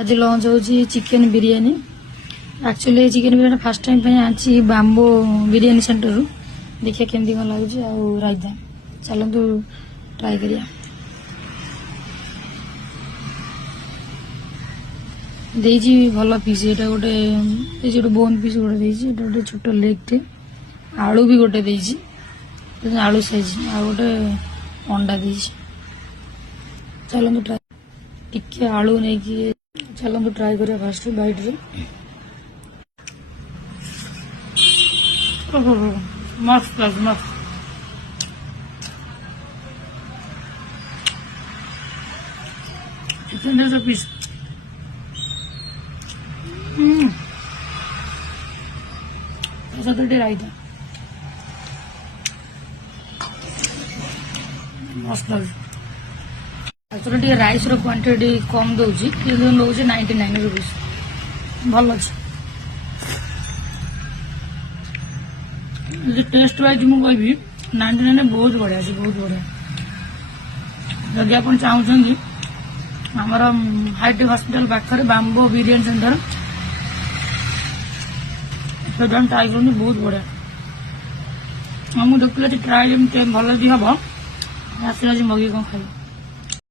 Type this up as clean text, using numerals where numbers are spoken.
आज लंच हो chicken biryani. Actually chicken biryani first time आनी बाम्बो बिरयानी सेंटर रु देखिए केमती कौन लगुच रायता चलतु ट्राए करिया। देजी भल पीस ये गोटे बोन पीस गोटे गोटे छोट लेग टे आलू भी गोटे आलू साइज आ गोटे अंडा चलतु ट्राए टिके आलू नहीं कि चलतु ट्राए करिया फास्ट बाइट रे। मस्त मस्त चिकन पीस रायता मस्त लगे। एक्चुअली राइस क्वांटिटी कम दौर 99 रुपीज भल अच्छे। टेस्ट वाइज मुझे 99 बहुत बढ़िया बहुत बढ़िया। जदि आप चाहते आमर हाईटेक हॉस्पिटल पाखे बाम्बो बिरयानी सेंटर ट्राए कर बहुत बढ़िया। मुझे देखिए ट्राए जमी भल हम आस मगे कौन खाई।